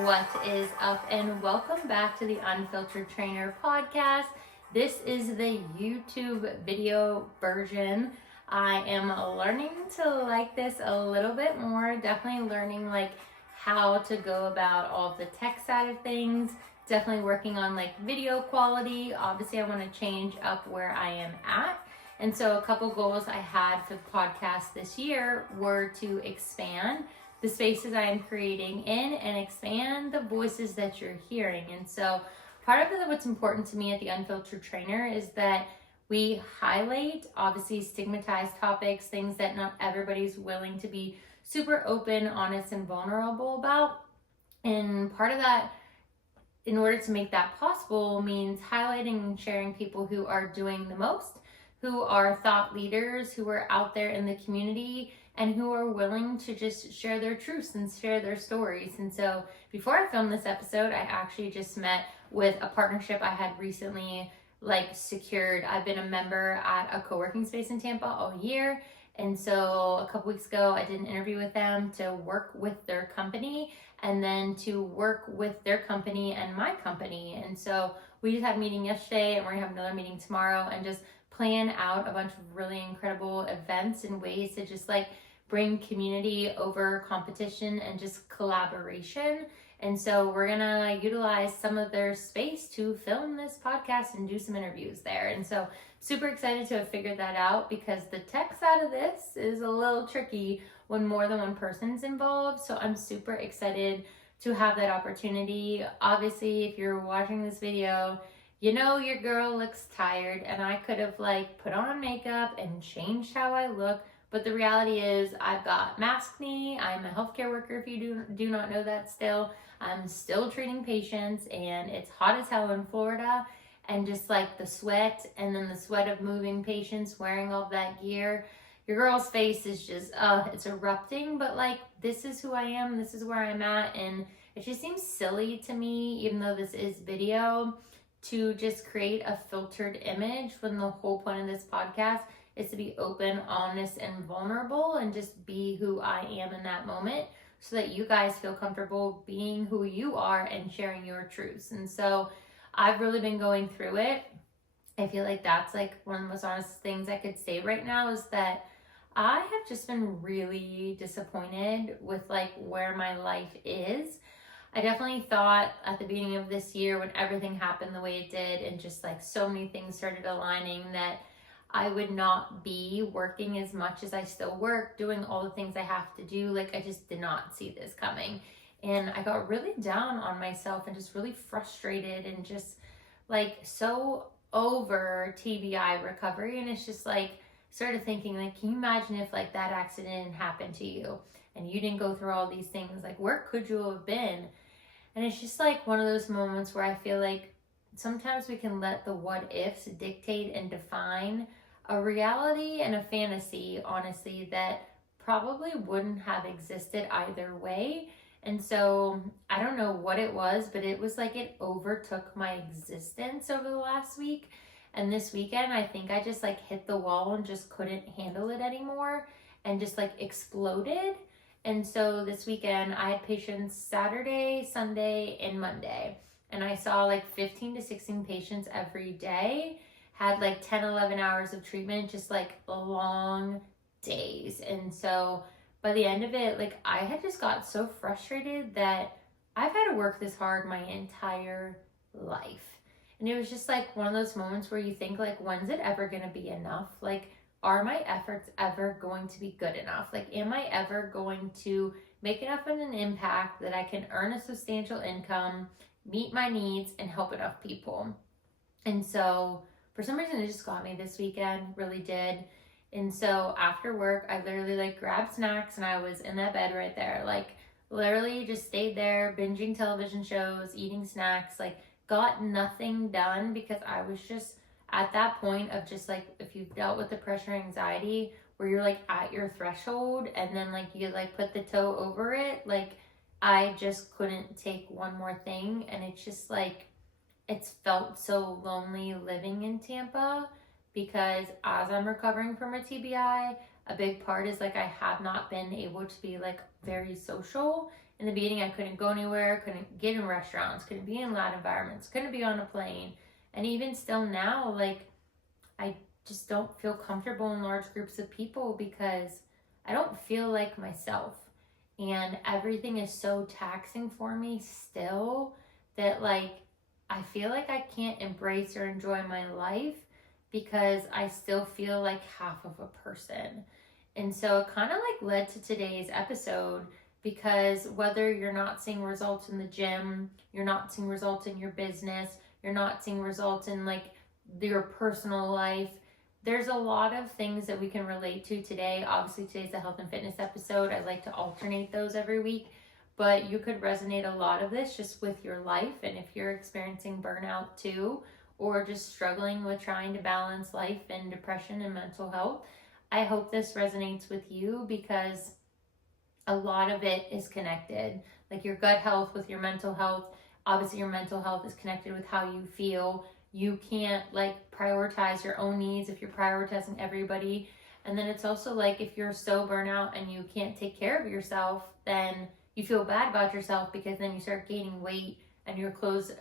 What is up, and welcome back to the Unfiltered Trainer podcast. This is the YouTube video version. I am learning to like this a little bit more, definitely learning how to go about all of the tech side of things, definitely working on video quality. Obviously I want to change up where I am at. And so a couple goals I had for the podcast this year were to expand the spaces I am creating in and expand the voices that you're hearing. And so part of what's important to me at the Unfiltered Trainer is that we highlight obviously stigmatized topics, things that not everybody's willing to be super open, honest, and vulnerable about. And part of that, in order to make that possible, means highlighting and sharing people who are doing the most, who are thought leaders, who are out there in the community, and who are willing to just share their truths and share their stories. And so before I filmed this episode, I actually just met with a partnership I had recently secured. I've been a member at a co-working space in Tampa all year. And so a couple weeks ago, I did an interview with them to work with their company and then to work with their company and my company. And so we just had a meeting yesterday and we're gonna have another meeting tomorrow and just plan out a bunch of really incredible events and ways to just bring community over competition and just collaboration. And so we're gonna utilize some of their space to film this podcast and do some interviews there. And so super excited to have figured that out, because the tech side of this is a little tricky when more than one person's involved. So I'm super excited to have that opportunity. Obviously, if you're watching this video, you know your girl looks tired, and I could have put on makeup and changed how I look. But the reality is I've got mask knee. I'm a healthcare worker, if you do not know that still. I'm still treating patients, and it's hot as hell in Florida. And just the sweat, and then the sweat of moving patients, wearing all that gear, your girl's face is just, it's erupting. But this is who I am. This is where I'm at. And it just seems silly to me, even though this is video, to just create a filtered image when the whole point of this podcast is to be open, honest, and vulnerable, and just be who I am in that moment, so that you guys feel comfortable being who you are and sharing your truths. And so I've really been going through it. I feel like that's one of the most honest things I could say right now, is that I have just been really disappointed with where my life is. I definitely thought at the beginning of this year, when everything happened the way it did and just so many things started aligning, that I would not be working as much as I still work, doing all the things I have to do. I just did not see this coming. And I got really down on myself and just really frustrated and just so over TBI recovery. And it's just started thinking can you imagine if that accident happened to you and you didn't go through all these things? Where could you have been? And it's just one of those moments where I feel sometimes we can let the what ifs dictate and define a reality and a fantasy, honestly, that probably wouldn't have existed either way. And so I don't know what it was, but it was it overtook my existence over the last week. And this weekend, I think I just hit the wall and just couldn't handle it anymore and just exploded. And so this weekend, I had patients Saturday, Sunday, and Monday. And I saw 15 to 16 patients every day, had 10, 11 hours of treatment, just long days. And so by the end of it, I had just got so frustrated that I've had to work this hard my entire life. And it was just one of those moments where you think when's it ever going to be enough? Are my efforts ever going to be good enough? Am I ever going to make enough of an impact that I can earn a substantial income, meet my needs, and help enough people? And so for some reason, it just got me this weekend, really did. And so after work, I literally grabbed snacks and I was in that bed right there. Literally just stayed there, binging television shows, eating snacks, got nothing done, because I was just at that point of just if you've dealt with the pressure anxiety where you're at your threshold and then you put the toe over it, I just couldn't take one more thing. And it's just it's felt so lonely living in Tampa, because as I'm recovering from a TBI, a big part is I have not been able to be very social in the beginning, I couldn't go anywhere, couldn't get in restaurants, couldn't be in loud environments, couldn't be on a plane. And even still now, like, I just don't feel comfortable in large groups of people because I don't feel like myself. And everything is so taxing for me still that, like, I feel like I can't embrace or enjoy my life because I still feel like half of a person. And so it kind of like led to today's episode, because whether you're not seeing results in the gym, you're not seeing results in your business, you're not seeing results in like your personal life, there's a lot of things that we can relate to today. Obviously, today's a health and fitness episode. I like to alternate those every week, but you could resonate a lot of this just with your life. And if you're experiencing burnout too, or just struggling with trying to balance life and depression and mental health, I hope this resonates with you, because a lot of it is connected. Like your gut health with your mental health. Obviously, your mental health is connected with how you feel. You can't like prioritize your own needs if you're prioritizing everybody. And then it's also like if you're so burnt out and you can't take care of yourself, then you feel bad about yourself, because then you start gaining weight and your clothes,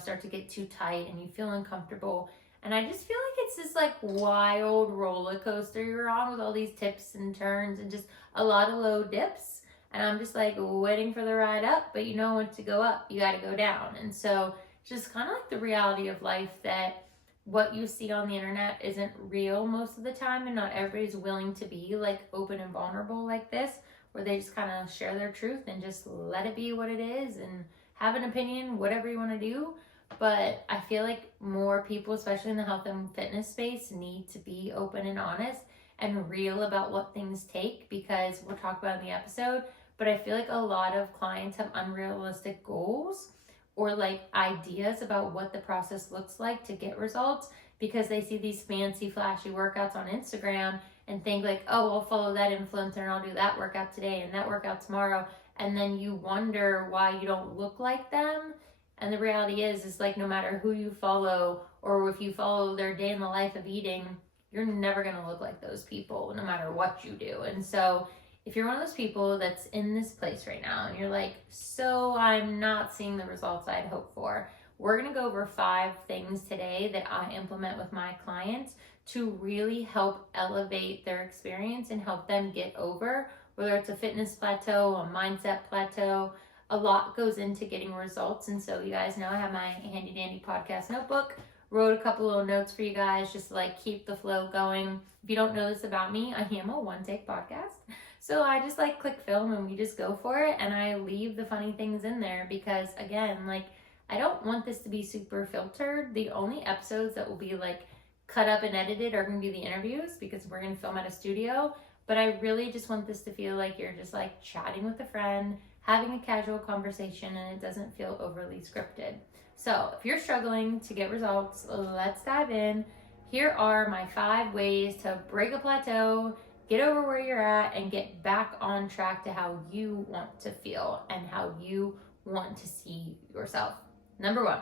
start to get too tight and you feel uncomfortable. And I just feel like it's this like wild roller coaster you're on with all these tips and turns and just a lot of low dips. And I'm just like waiting for the ride up, but when to go up, you got to go down. And so it's just kind of like the reality of life, that what you see on the internet isn't real most of the time, and not everybody's willing to be like open and vulnerable like this, where they just kind of share their truth and just let it be what it is and have an opinion, whatever you want to do. But I feel like more people, especially in the health and fitness space, need to be open and honest and real about what things take, because we'll talk about in the episode. But I feel like a lot of clients have unrealistic goals or like ideas about what the process looks like to get results, because they see these fancy, flashy workouts on Instagram and think like, oh, I'll follow that influencer and I'll do that workout today and that workout tomorrow. And then you wonder why you don't look like them. And the reality is like no matter who you follow, or if you follow their day in the life of eating, you're never going to look like those people no matter what you do. And so if you're one of those people that's in this place right now and you're like, so I'm not seeing the results I'd hoped for, we're going to go over 5 things today that I implement with my clients to really help elevate their experience and help them get over, whether it's a fitness plateau, a mindset plateau. A lot goes into getting results. And so you guys know I have my handy dandy podcast notebook. Wrote a couple little notes for you guys just to like keep the flow going. If you don't know this about me, I am a one-take podcast. So I just like click film and we just go for it. And I leave the funny things in there because, again, like I don't want this to be super filtered. The only episodes that will be like cut up and edited are going to be the interviews, because we're going to film at a studio. But I really just want this to feel like you're just like chatting with a friend, having a casual conversation, and it doesn't feel overly scripted. So if you're struggling to get results, let's dive in. Here are my 5 ways to break a plateau, get over where you're at, and get back on track to how you want to feel and how you want to see yourself. Number 1,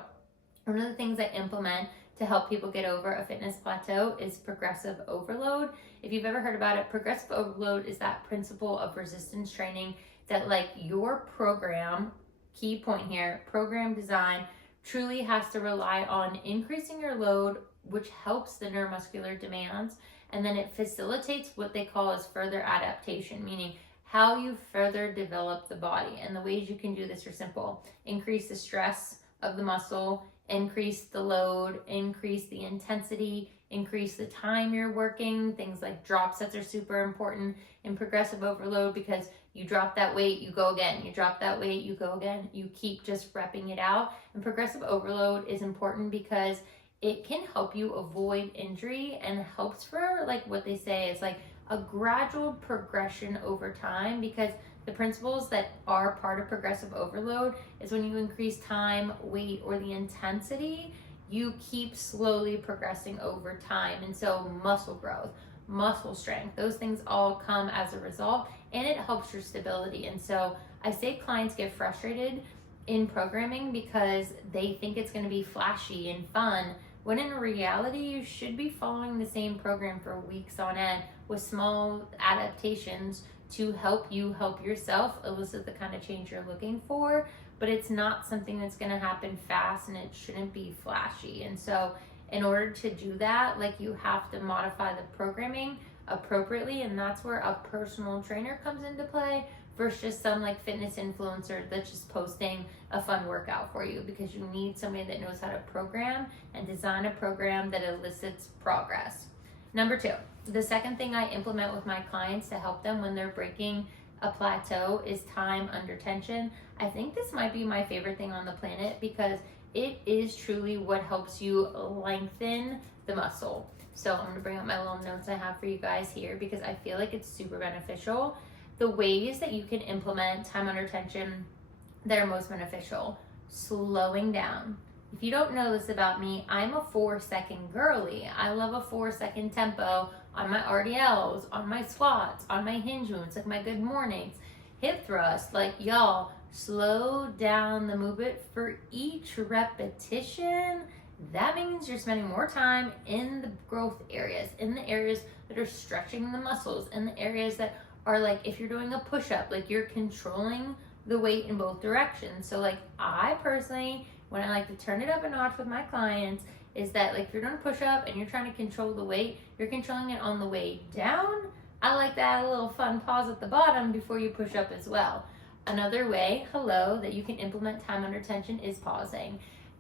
one of the things I implement to help people get over a fitness plateau is progressive overload. If you've ever heard about it, progressive overload is that principle of resistance training that like your program, key point here, program design truly has to rely on increasing your load, which helps the neuromuscular demands, and then it facilitates what they call as further adaptation, meaning how you further develop the body. And the ways you can do this are simple. Increase the stress of the muscle, increase the load, increase the intensity, increase the time you're working. Things like drop sets are super important in progressive overload, because you drop that weight, you go again. You drop that weight, you go again. You keep just repping it out. And progressive overload is important because it can help you avoid injury and helps for like what they say is like a gradual progression over time, because the principles that are part of progressive overload is when you increase time, weight, or the intensity, you keep slowly progressing over time. And so muscle growth, muscle strength, those things all come as a result, and it helps your stability. And so I say clients get frustrated in programming because they think it's going to be flashy and fun, when in reality, you should be following the same program for weeks on end with small adaptations to help you help yourself elicit the kind of change you're looking for. But it's not something that's going to happen fast, and it shouldn't be flashy. And so in order to do that, like, you have to modify the programming appropriately, and that's where a personal trainer comes into play versus just some like fitness influencer that's just posting a fun workout for you, because you need somebody that knows how to program and design a program that elicits progress. Number 2, the second thing I implement with my clients to help them when they're breaking a plateau is time under tension. I think this might be my favorite thing on the planet, because it is truly what helps you lengthen the muscle. So I'm gonna bring up my little notes I have for you guys here, because I feel like it's super beneficial. The ways that you can implement time under tension that are most beneficial: slowing down. If you don't know this about me, I'm a 4-second girly. I love a 4-second tempo on my RDLs, on my squats, on my hinge movements, like my good mornings, hip thrust. Like, y'all, slow down the movement for each repetition. That means you're spending more time in the growth areas, in the areas that are stretching the muscles, in the areas that are like, if you're doing a push-up, like, you're controlling the weight in both directions. So like, I personally, when I like to turn it up a notch with my clients, is that like, if you're doing a push-up and you're trying to control the weight, you're controlling it on the way down. I like to add a little fun pause at the bottom before you push up as well. Another way, that you can implement time under tension is pausing.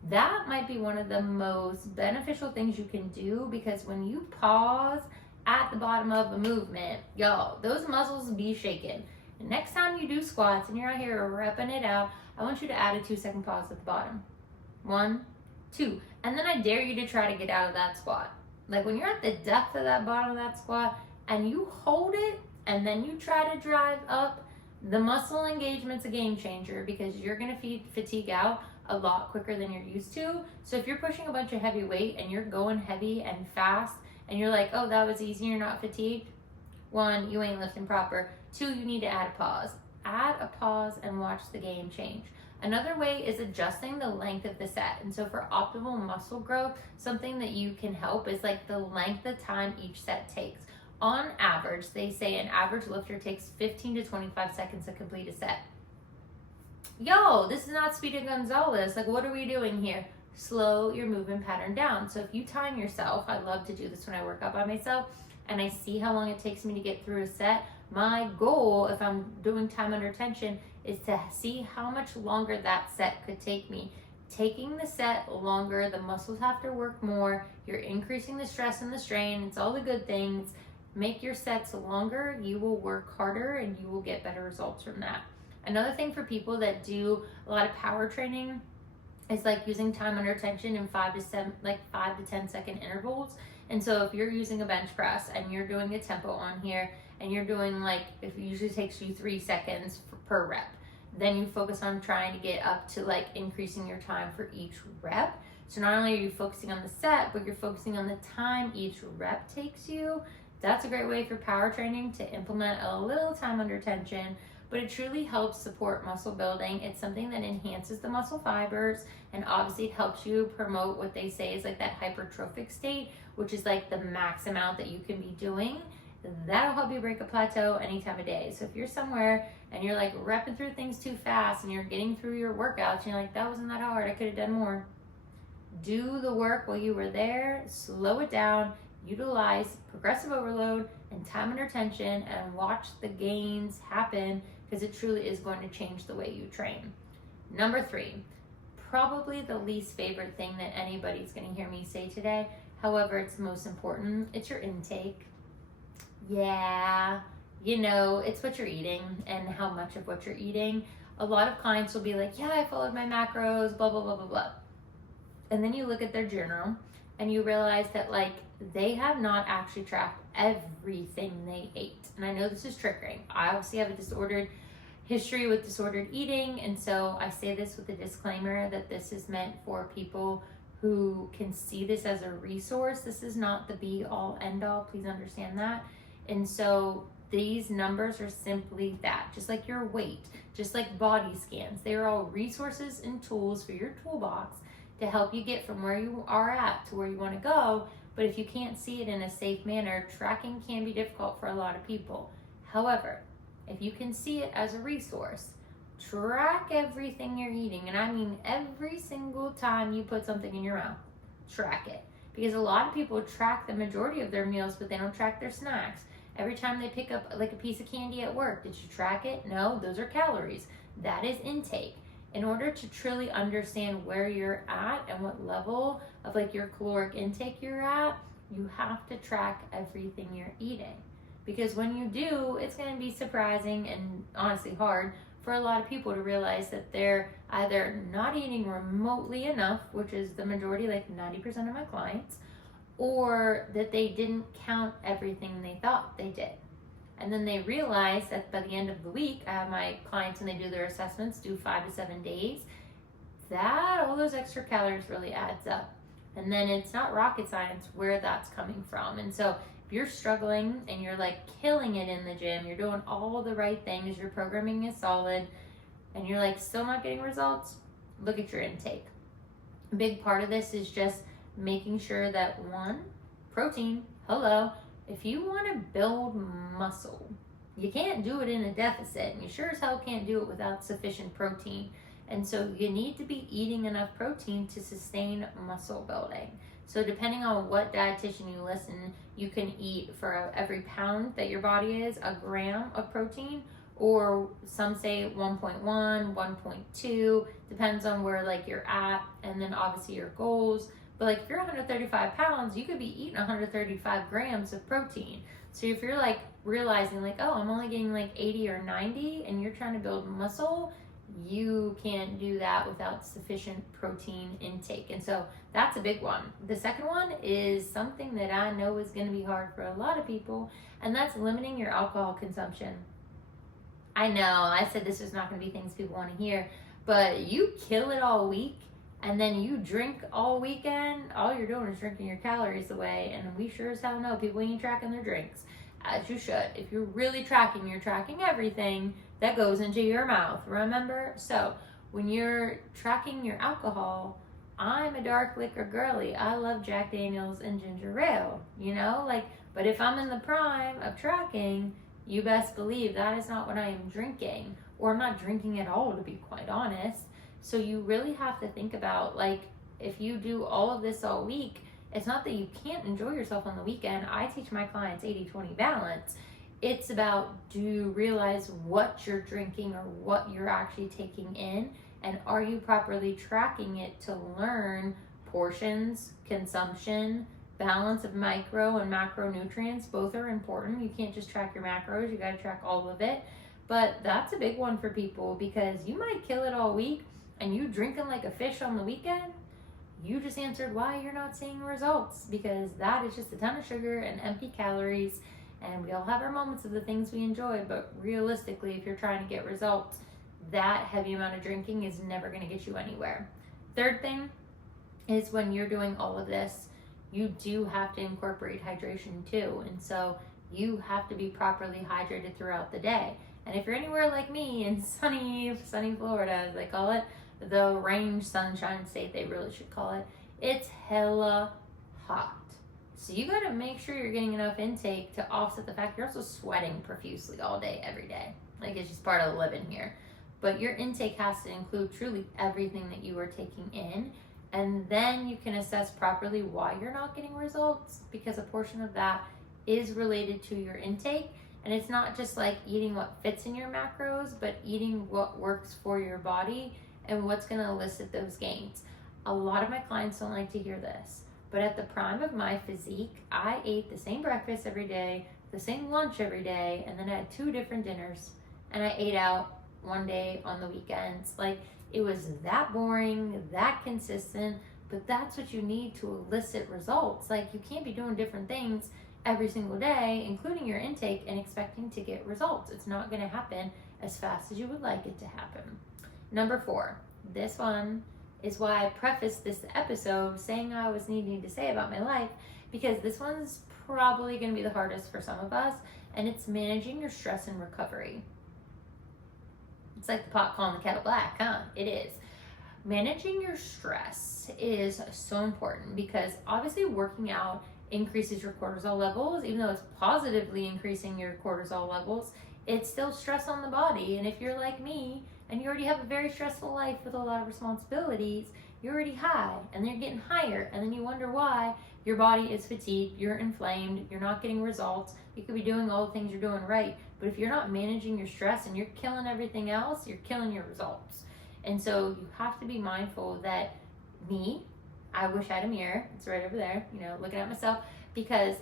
That might be one of the most beneficial things you can do, because when you pause at the bottom of a movement, y'all, those muscles be shaking. And next time you do squats and you're out here repping it out, I want you to add a 2-second pause at the bottom. 1, 2. And then I dare you to try to get out of that squat. Like, when you're at the depth of that bottom of that squat and you hold it and then you try to drive up, the muscle engagement's a game changer, because you're gonna fatigue out a lot quicker than you're used to. So if you're pushing a bunch of heavy weight and you're going heavy and fast and you're like, oh, that was easy, you're not fatigued, 1, you ain't lifting proper. 2, you need to add a pause. Add a pause and watch the game change. Another way is adjusting the length of the set. And so for optimal muscle growth, something that you can help is like the length of time each set takes. On average, they say an average lifter takes 15 to 25 seconds to complete a set. Yo, this is not Speedy Gonzalez. Like, what are we doing here? Slow your movement pattern down. So if you time yourself, I love to do this when I work out by myself, and I see how long it takes me to get through a set. My goal, if I'm doing time under tension, is to see how much longer that set could take me. Taking the set longer, the muscles have to work more. You're increasing the stress and the strain. It's all the good things. Make your sets longer. You will work harder and you will get better results from that. Another thing for people that do a lot of power training is like using time under tension in 5 to 10 second intervals. And so if you're using a bench press and you're doing a tempo on here, and you're doing like, if it usually takes you 3 seconds per rep, then you focus on trying to get up to like increasing your time for each rep. So not only are you focusing on the set, but you're focusing on the time each rep takes you. That's a great way for power training to implement a little time under tension, but it truly helps support muscle building. It's something that enhances the muscle fibers, and obviously it helps you promote what they say is like that hypertrophic state, which is like the max amount that you can be doing. That'll help you break a plateau any time of day. So if you're somewhere and you're like repping through things too fast and you're getting through your workouts and you're like, that wasn't that hard, I could have done more. Do the work while you were there, slow it down, utilize progressive overload and time under tension, and watch the gains happen, because it truly is going to change the way you train. Number 3, probably the least favorite thing that anybody's going to hear me say today. However, it's the most important. It's your intake. Yeah, it's what you're eating and how much of what you're eating. A lot of clients will be like, yeah, I followed my macros, blah, blah, blah, blah, blah. And then you look at their journal and you realize that like they have not actually tracked everything they ate. And I know this is triggering. I obviously have a disordered history with disordered eating. And so I say this with a disclaimer that this is meant for people who can see this as a resource. This is not the be all end all. Please understand that. And so these numbers are simply that, just like your weight, just like body scans. They are all resources and tools for your toolbox to help you get from where you are at to where you want to go. But if you can't see it in a safe manner, tracking can be difficult for a lot of people. However, if you can see it as a resource, track everything you're eating. And I mean every single time you put something in your mouth, track it. Because a lot of people track the majority of their meals, but they don't track their snacks. Every time they pick up like a piece of candy at work, did you track it? No, those are calories. That is intake. In order to truly understand where you're at and what level of like your caloric intake you're at, you have to track everything you're eating. Because when you do, it's going to be surprising and honestly hard for a lot of people to realize that they're either not eating remotely enough, which is the majority, like 90% of my clients, or that they didn't count everything they thought they did. And then they realize that by the end of the week, I have my clients when they do their assessments, do 5 to 7 days, that all those extra calories really adds up. And then it's not rocket science where that's coming from. And so if you're struggling and you're like killing it in the gym, you're doing all the right things, your programming is solid, and you're like still not getting results, look at your intake. A big part of this is just making sure that one, protein, hello. If you want to build muscle, you can't do it in a deficit, and you sure as hell can't do it without sufficient protein. And so you need to be eating enough protein to sustain muscle building. So depending on what dietitian you listen, you can eat for every pound that your body is, a gram of protein, or some say 1.1, 1.2, depends on where like you're at, and then obviously your goals. But like if you're 135 pounds, you could be eating 135 grams of protein. So if you're like realizing like, oh, I'm only getting like 80 or 90 and you're trying to build muscle, you can't do that without sufficient protein intake. And so that's a big one. The second one is something that I know is going to be hard for a lot of people, and that's limiting your alcohol consumption. I know I said this is not going to be things people want to hear, but you kill it all week and then you drink all weekend, all you're doing is drinking your calories away. And we sure as hell know people ain't tracking their drinks, as you should. If you're really tracking, you're tracking everything that goes into your mouth, remember? So when you're tracking your alcohol, I'm a dark liquor girly. I love Jack Daniels and ginger ale, you know? Like, but if I'm in the prime of tracking, you best believe that is not what I am drinking, or I'm not drinking at all, to be quite honest. So you really have to think about, like, if you do all of this all week, it's not that you can't enjoy yourself on the weekend. I teach my clients 80-20 balance. It's about, do you realize what you're drinking or what you're actually taking in? And are you properly tracking it to learn portions, consumption, balance of micro and macronutrients? Both are important. You can't just track your macros. You got to track all of it. But that's a big one for people, because you might kill it all week and you drinking like a fish on the weekend. You just answered why you're not seeing results, because that is just a ton of sugar and empty calories. And we all have our moments of the things we enjoy, but realistically, if you're trying to get results, that heavy amount of drinking is never going to get you anywhere. Third thing is, when you're doing all of this, you do have to incorporate hydration too. And so you have to be properly hydrated throughout the day. And if you're anywhere like me in sunny Florida, as they call it, the range sunshine state, they really should call it, it's hella hot. So you got to make sure you're getting enough intake to offset the fact you're also sweating profusely all day, every day. Like, it's just part of living here. But your intake has to include truly everything that you are taking in. And then you can assess properly why you're not getting results, because a portion of that is related to your intake. And it's not just like eating what fits in your macros, but eating what works for your body and what's going to elicit those gains. A lot of my clients don't like to hear this, but at the prime of my physique, I ate the same breakfast every day, the same lunch every day, and then I had 2 different dinners, and I ate out one day on the weekends. Like, it was that boring, that consistent, but that's what you need to elicit results. Like, you can't be doing different things every single day, including your intake, and expecting to get results. It's not going to happen as fast as you would like it to happen. Number 4, this one is why I prefaced this episode saying I was needing to say about my life, because this one's probably going to be the hardest for some of us, and it's managing your stress and recovery. It's like the pot calling the kettle black, huh? It is. Managing your stress is so important because obviously working out increases your cortisol levels. Even though it's positively increasing your cortisol levels, it's still stress on the body. And if you're like me and you already have a very stressful life with a lot of responsibilities, you're already high and they're getting higher. And then you wonder why your body is fatigued, you're inflamed, you're not getting results. You could be doing all the things you're doing right, but if you're not managing your stress and you're killing everything else, you're killing your results. And so you have to be mindful that I wish I had a mirror. It's right over there, looking at myself, because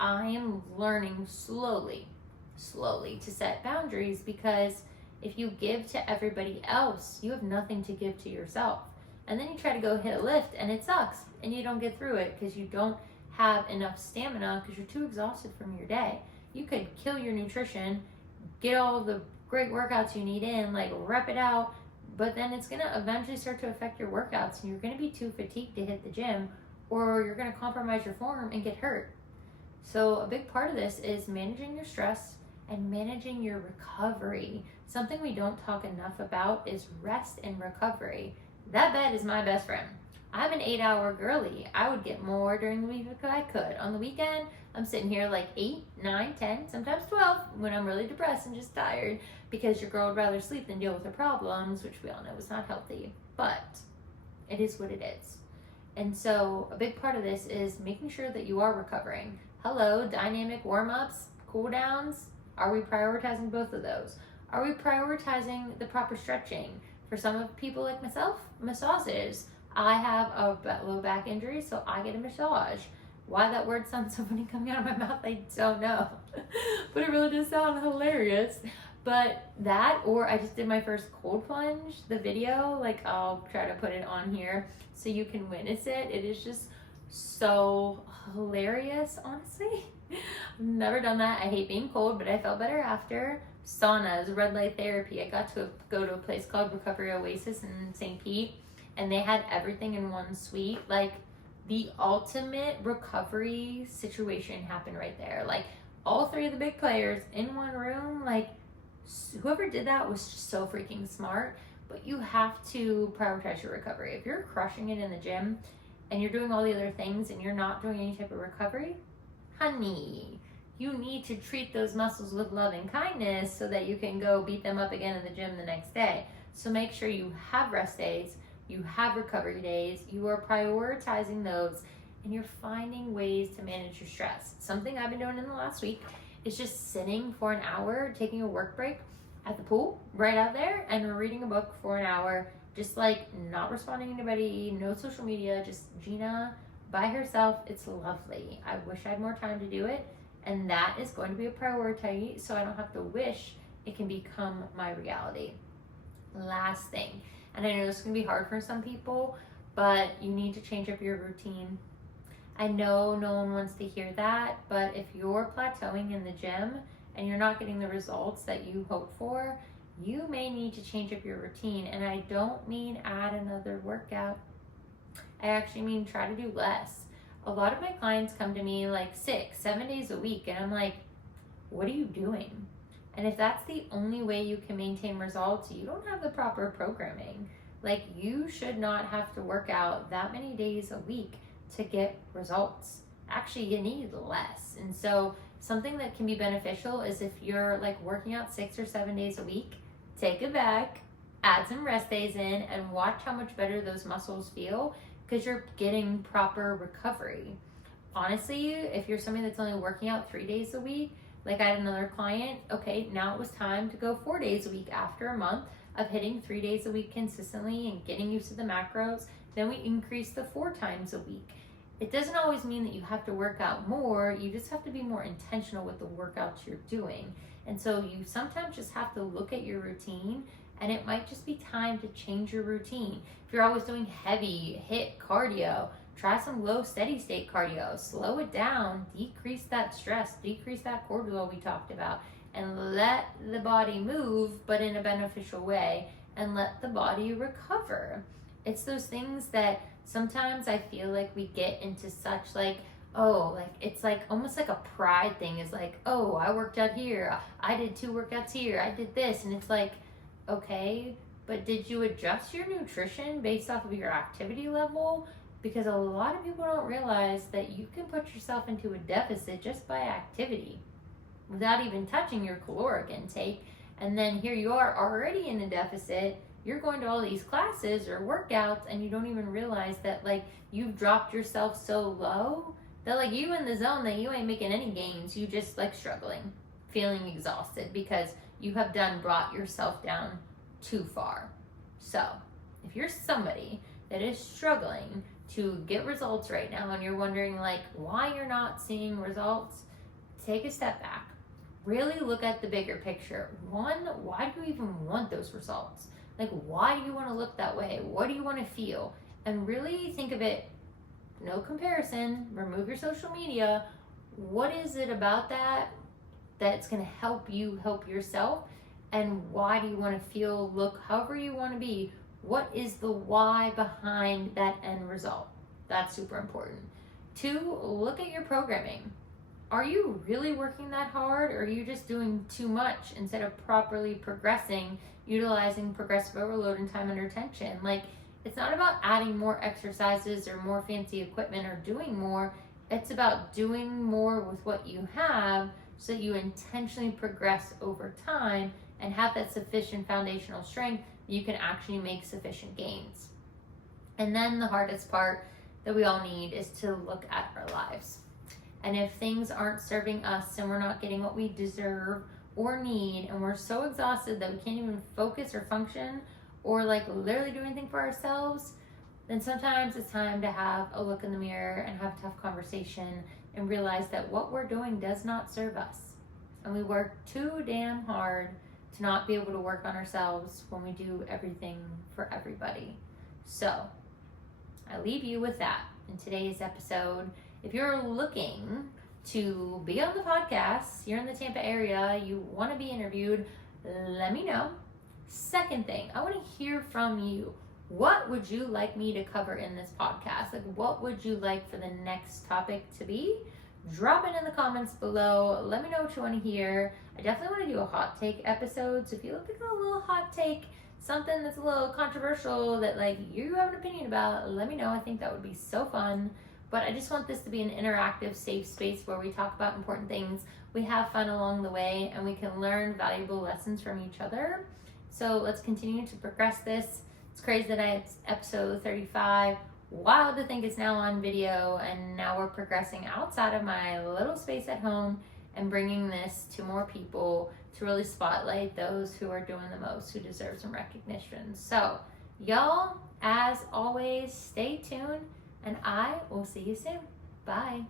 I am learning slowly to set boundaries, because if you give to everybody else, you have nothing to give to yourself. And then you try to go hit a lift and it sucks and you don't get through it because you don't have enough stamina because you're too exhausted from your day. You could kill your nutrition, get all the great workouts you need in, like rep it out, but then it's going to eventually start to affect your workouts and you're going to be too fatigued to hit the gym, or you're going to compromise your form and get hurt. So a big part of this is managing your stress and managing your recovery. Something we don't talk enough about is rest and recovery. That bed is my best friend. I'm an 8-hour girly. I would get more during the week if I could. On the weekend, I'm sitting here like 8, 9, 10, sometimes 12 when I'm really depressed and just tired, because your girl would rather sleep than deal with her problems, which we all know is not healthy, but it is what it is. And so a big part of this is making sure that you are recovering. Hello, dynamic warm-ups, cool downs. Are we prioritizing both of those? Are we prioritizing the proper stretching? For some of people like myself, massages. I have a low back injury, so I get a massage. Why that word sounds so funny coming out of my mouth, I don't know. But it really does sound hilarious. But that, or I just did my first cold plunge, the video, like I'll try to put it on here so you can witness it. It is just so hilarious, honestly. I've never done that. I hate being cold, but I felt better after. Saunas, red light therapy. I got to go to a place called Recovery Oasis in St. Pete, and they had everything in one suite. Like the ultimate recovery situation happened right there. Like all 3 of the big players in one room. Like whoever did that was just so freaking smart. But you have to prioritize your recovery. If you're crushing it in the gym and you're doing all the other things and you're not doing any type of recovery, honey, you need to treat those muscles with love and kindness so that you can go beat them up again in the gym the next day. So make sure you have rest days, you have recovery days, you are prioritizing those, and you're finding ways to manage your stress. Something I've been doing in the last week is just sitting for an hour, taking a work break at the pool right out there, and reading a book for an hour, just like not responding to anybody, no social media, just Gina by herself. It's lovely. I wish I had more time to do it. And that is going to be a priority so I don't have to wish, it can become my reality. Last thing, and I know this is going to be hard for some people, but you need to change up your routine. I know no one wants to hear that, but if you're plateauing in the gym and you're not getting the results that you hope for, you may need to change up your routine. And I don't mean add another workout. I actually mean try to do less. A lot of my clients come to me like 6, 7 days a week, and I'm like, what are you doing? And if that's the only way you can maintain results, you don't have the proper programming. Like, you should not have to work out that many days a week to get results. Actually, you need less. And so something that can be beneficial is if you're like working out 6 or 7 days a week, take it back, add some rest days in, and watch how much better those muscles feel, because you're getting proper recovery. Honestly, if you're somebody that's only working out 3 days a week, like I had another client, okay, now it was time to go 4 days a week after a month of hitting 3 days a week consistently and getting used to the macros. Then we increased to 4 times a week. It doesn't always mean that you have to work out more, you just have to be more intentional with the workouts you're doing. And so you sometimes just have to look at your routine, and it might just be time to change your routine. If you're always doing heavy HIIT cardio, try some low steady state cardio. Slow it down, decrease that stress, decrease that cortisol we talked about, and let the body move, but in a beneficial way, and let the body recover. It's those things that sometimes I feel like we get into such like, oh, like it's like almost like a pride thing, is like, oh, I worked out here, I did 2 workouts here, I did this, and it's like, okay, but did you adjust your nutrition based off of your activity level? Because a lot of people don't realize that you can put yourself into a deficit just by activity without even touching your caloric intake. And then here you are already in a deficit. You're going to all these classes or workouts and you don't even realize that like you've dropped yourself so low that like you in the zone that you ain't making any gains. You just like struggling, feeling exhausted because you have brought yourself down too far. So if you're somebody that is struggling to get results right now and you're wondering like why you're not seeing results, take a step back. Really look at the bigger picture. One, why do you even want those results? Like, why do you want to look that way? What do you want to feel? And really think of it, no comparison, remove your social media. What is it about that that's going to help you help yourself? And why do you want to feel, look, however you want to be? What is the why behind that end result? That's super important. 2, look at your programming. Are you really working that hard, or are you just doing too much instead of properly progressing, utilizing progressive overload and time under tension? Like, it's not about adding more exercises or more fancy equipment or doing more. It's about doing more with what you have so that you intentionally progress over time and have that sufficient foundational strength that you can actually make sufficient gains. And then the hardest part that we all need is to look at our lives. And if things aren't serving us and we're not getting what we deserve or need, and we're so exhausted that we can't even focus or function or like literally do anything for ourselves, then sometimes it's time to have a look in the mirror and have a tough conversation and realize that what we're doing does not serve us. And we work too damn hard to not be able to work on ourselves when we do everything for everybody. So I leave you with that in today's episode. If you're looking to be on the podcast, you're in the Tampa area, you want to be interviewed, let me know. Second thing, I want to hear from you. What would you like me to cover in this podcast? Like, what would you like for the next topic to be? Drop it in the comments below. Let me know what you want to hear. I definitely want to do a hot take episode. So if you look at a little hot take, something that's a little controversial that like you have an opinion about, let me know. I think that would be so fun. But I just want this to be an interactive, safe space where we talk about important things, we have fun along the way, and we can learn valuable lessons from each other. So let's continue to progress this. It's crazy that it's episode 35. Wild to think it's now on video, and now we're progressing outside of my little space at home and bringing this to more people to really spotlight those who are doing the most, who deserve some recognition. So y'all, as always, stay tuned. And I will see you soon. Bye.